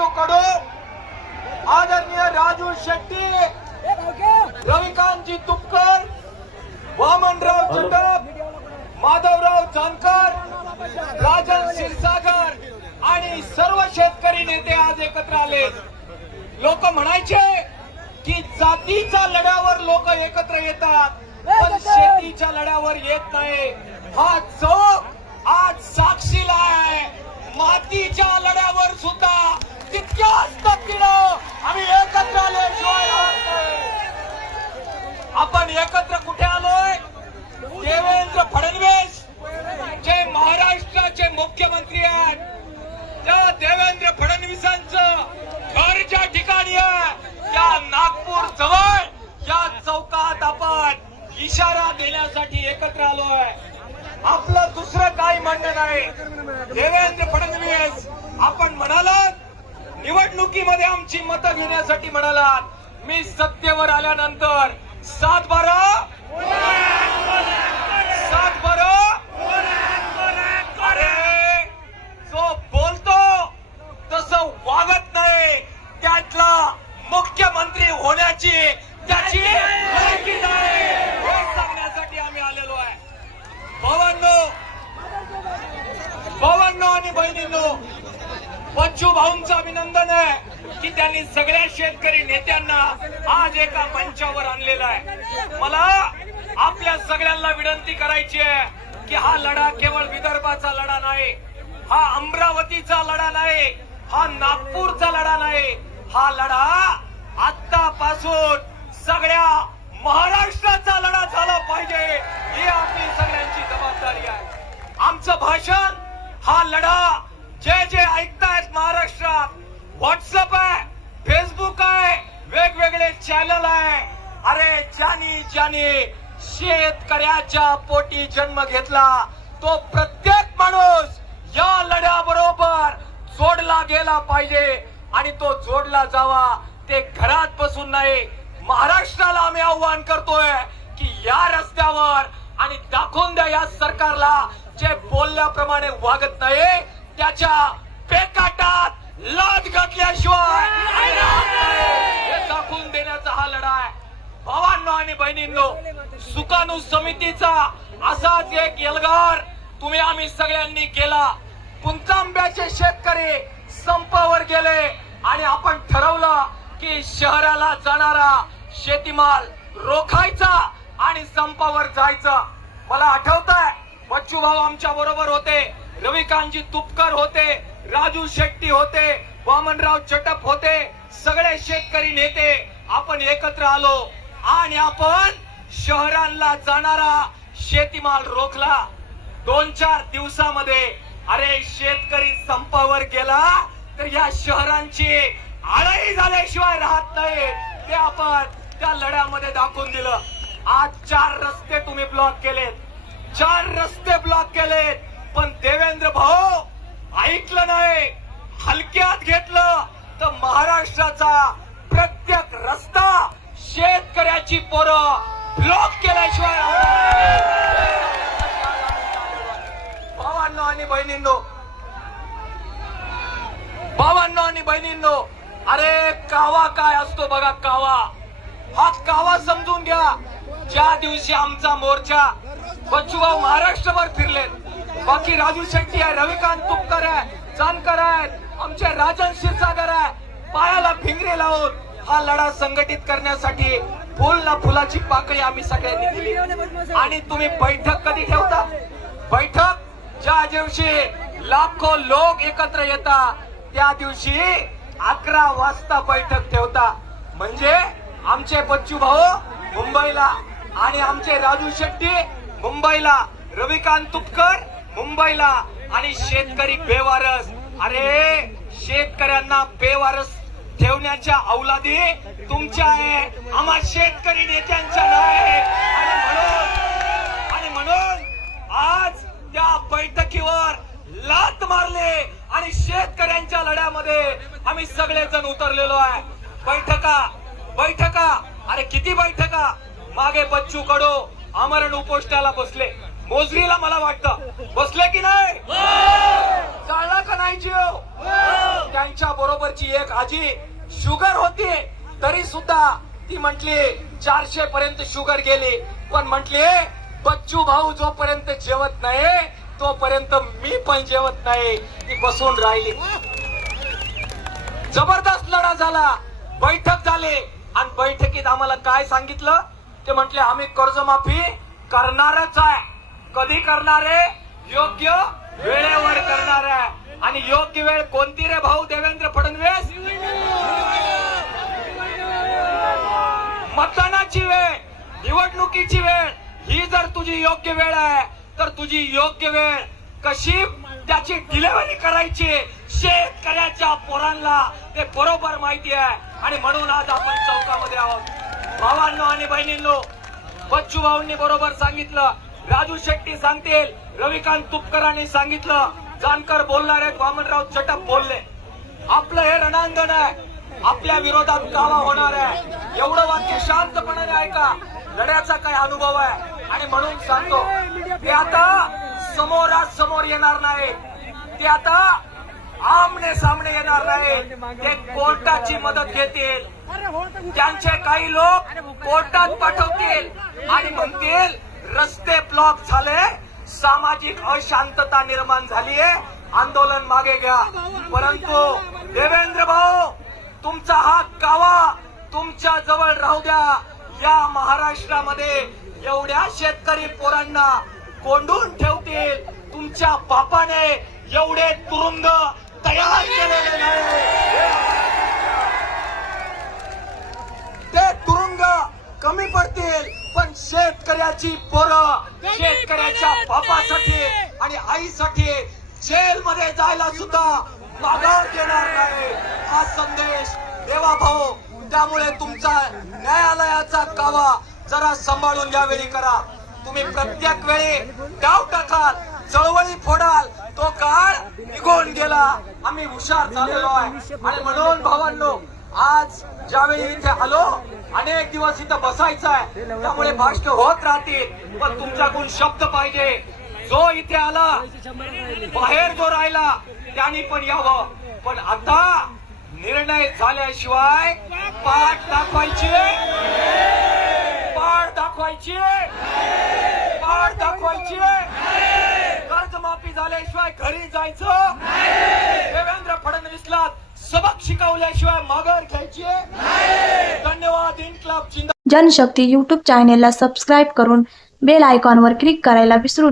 कडू आदरणीय राजू शेट्टी रविकांतजी तुपकर वामनराव चटप माधवराव जानकर राजन क्षीरसागर आणि सर्व शेतकरी नेते आज एकत्र आले लोक म्हणायचे की जातीच्या लढ्यावर लोक एकत्र येतात पण शेतीच्या लढ्यावर येत नाही हा चौक आज साक्षीला आहे मातीच्या लढ्यावर सुद्धा त्याच ताकदीनं आम्ही एकत्र आल्याशिवाय आपण एकत्र कुठे आलोय देवेंद्र फडणवीस जे महाराष्ट्राचे मुख्यमंत्री आहेत त्या देवेंद्र फडणवीसांचं घर ज्या ठिकाणी आहे त्या नागपूर जवळ या चौकात आपण इशारा देण्यासाठी एकत्र आलोय आपलं दुसरं काही म्हणणं नाही देवेंद्र फडणवीस निवडणुकीमध्ये आमची मतं घेण्यासाठी म्हणाला मी सत्तेवर आल्यानंतर सात बारा बच्चू भाऊंचं अभिनंदन आहे की त्यांनी सगळ्या शेतकरी नेत्यांना आज एका मंचावर आणलेला आहे मला आपल्या सगळ्यांना विनंती करायची आहे की हा लढा केवळ विदर्भाचा लढा नाही हा अमरावतीचा लढा नाही हा नागपूरचा लढा नाही हा लढा आतापासून सगळ्या महाराष्ट्राचा लढा झाला पाहिजे ही आपली सगळ्यांची जबाबदारी आहे आमचं भाषण हा लढा जे जे ऐक महाराष्ट्रात व्हॉट्सअप आहे फेसबुक आहे वेगवेगळे चॅनल आहे अरे ज्यानी ज्यानी शेतकऱ्याच्या पोटी जन्म घेतला तो प्रत्येक माणूस या लढ्याबरोबर जोडला गेला पाहिजे आणि तो जोडला जावा ते घरात बसून नाही महाराष्ट्राला आम्ही आव्हान करतोय की या रस्त्यावर आणि दाखवून द्या या सरकारला जे बोलल्याप्रमाणे वागत नाही त्याच्या पेकाटात लाच घातल्याशिवाय दाखवून देण्याचा हा लढा आहे भावांनो आणि बहिणींनो सुकाणू समितीचा असाच एक एल्गार तुम्ही आम्ही सगळ्यांनी केला पुंचांब्याचे शेतकरी संपावर गेले आणि आपण ठरवलं की शहराला जाणारा शेतीमाल रोखायचा आणि संपावर जायचं मला आठवत आहे बच्चू भाऊ आमच्या बरोबर होते रविकांतजी तुपकर होते राजू शेट्टी होते वामनराव चटप होते सगळे शेतकरी नेते आपण एकत्र आलो आणि आपण शहरांना जाणारा शेतीमाल रोखला दोन चार दिवसामध्ये अरे शेतकरी संपावर गेला तर या शहरांची आळही झाल्याशिवाय राहत नाही ते आपण त्या लढ्यामध्ये दाखवून दिलं आज चार रस्ते तुम्ही ब्लॉक केलेत चार रस्ते ब्लॉक केलेत पण देवेंद्र भाऊ ऐकलं नाही हलक्यात घेतलं तर महाराष्ट्राचा प्रत्येक रस्ता शेतकऱ्याची पोरं ब्लॉक केल्याशिवाय भावांनो आणि बहिणींनो भावांनो आणि बहिणींनो अरे कावा काय असतो बघा कावा हा कावा समजून घ्या ज्या दिवशी आमचा मोर्चा बच्चूभाऊ महाराष्ट्रभर फिरलेत बाकी राजू शेट्टी आहे रविकांत तुपकर आहे जानकर आहेत आमचे राजन क्षीरसागर आहे पायाला भिंगरे लावून हा लढा संघटित करण्यासाठी फुल ना फुलाची पाकळी आम्ही सगळ्यांनी दिली आणि तुम्ही बैठक कधी ठेवता बैठक ज्या दिवशी लाखो लोक एकत्र येतात त्या दिवशी अकरा वाजता बैठक ठेवता म्हणजे आमचे बच्चू भाऊ मुंबईला आणि आमचे राजू शेट्टी मुंबईला रविकांत तुपकर मुंबईला आणि शेतकरी बेवारस अरे शेतकऱ्यांना बेवारस ठेवण्याच्या अवलादी तुमच्या आहे आम्हा शेतकरी नेत्यांच्या नाही आणि म्हणून आणि म्हणून आज त्या बैठकीवर लात मारले आणि शेतकऱ्यांच्या लढ्यामध्ये आम्ही सगळे जण उतरलेलो आहे बैठका बैठका अरे किती बैठका मागे बच्चू कडो अमरण उपोष्टाला बसले मोजरीला मला वाटतं बसले की नाही चालला का नाही जीव त्यांच्या बरोबरची एक आजी शुगर होती तरी सुद्धा ती म्हटली चारशे पर्यंत शुगर गेली पण म्हंटली बच्चू भाऊ जोपर्यंत जेवत नाही तोपर्यंत मी पण जेवत नाही ती बसून राहिली जबरदस्त लढा झाला बैठक झाली आणि बैठकीत आम्हाला काय सांगितलं ते म्हटले आम्ही कर्जमाफी करणारच आहे कधी करणारे योग्य वेळेवर करणार आहे आणि योग्य वेळ कोणती रे भाऊ देवेंद्र फडणवीस मतदानाची वेळ निवडणुकीची वेळ ही जर तुझी योग्य वेळ आहे तर तुझी योग्य वेळ कशी त्याची डिलेव्हरी करायची शेतकऱ्याच्या पोरांना ते बरोबर माहिती आहे आणि म्हणून आज आपण चौकामध्ये आहोत भावांनो आणि बहिणींनो बच्चू भाऊंनी बरोबर सांगितलं राजू शेट्टी सांगतील रविकांत तुपकरांनी सांगितलं जानकर बोलणार आहेत वामनराव चटप बोलले आपलं हे रणांगण आहे आपल्या विरोधात दावा होणार आहे एवढं वाक्य शांतपणाने ऐका लढ्याचा काय अनुभव आहे आणि म्हणून सांगतो ते आता समोरात समोर येणार नाही ते आता आमने सामने येणार नाही ते कोर्टाची मदत घेतील त्यांचे काही लोक कोर्टात पाठवतील आणि म्हणतील रस्ते ब्लॉक झाले सामाजिक अशांतता निर्माण आहे आंदोलन मागे घ्या परंतु देवेंद्र भाऊ तुमचा हा कावा तुमच्या जवळ राहू द्या या महाराष्ट्रामध्ये एवढ्या शेतकरी पोरांना कोंडून ठेवतील तुमच्या बापाने एवढे तुरुंग तयार केलेले नाही कमी पडतील पण शेतकऱ्याची पोरं शेतकऱ्याच्या बापासाठी आणि आईसाठी जेल मध्ये जायला सुद्धा माघार देणार नाही हा संदेश देवा भाऊ त्यामुळे तुमचा न्यायालयाचा कावा जरा सांभाळून यावेळी करा तुम्ही प्रत्येक वेळी डाव टाकाल चळवळी फोडाल तो काळ निघून गेला आम्ही हुशार झालेलो आहे आणि म्हणून भावांनो आज ज्यावेळी इथे आलो अनेक दिवस इथं बसायचं आहे त्यामुळे भाष्ट होत राहतील पण तुमच्याकडून शब्द पाहिजे जो इथे आला बाहेर जो राहिला त्यांनी पण यावं पण आता निर्णय झाल्याशिवाय पाठ दाखवायची पाठ दाखवायची पाठ दाखवायची कर्जमाफी झाल्याशिवाय घरी जायचं देवेंद्र फडणवीसला सबक शिकवल्याशिवाय माघार घ्यायची धन्यवाद इन क्लब जनशक्ती युट्यूब चॅनेलला सबस्क्राईब करून बेल आयकॉनवर क्लिक करायला विसरू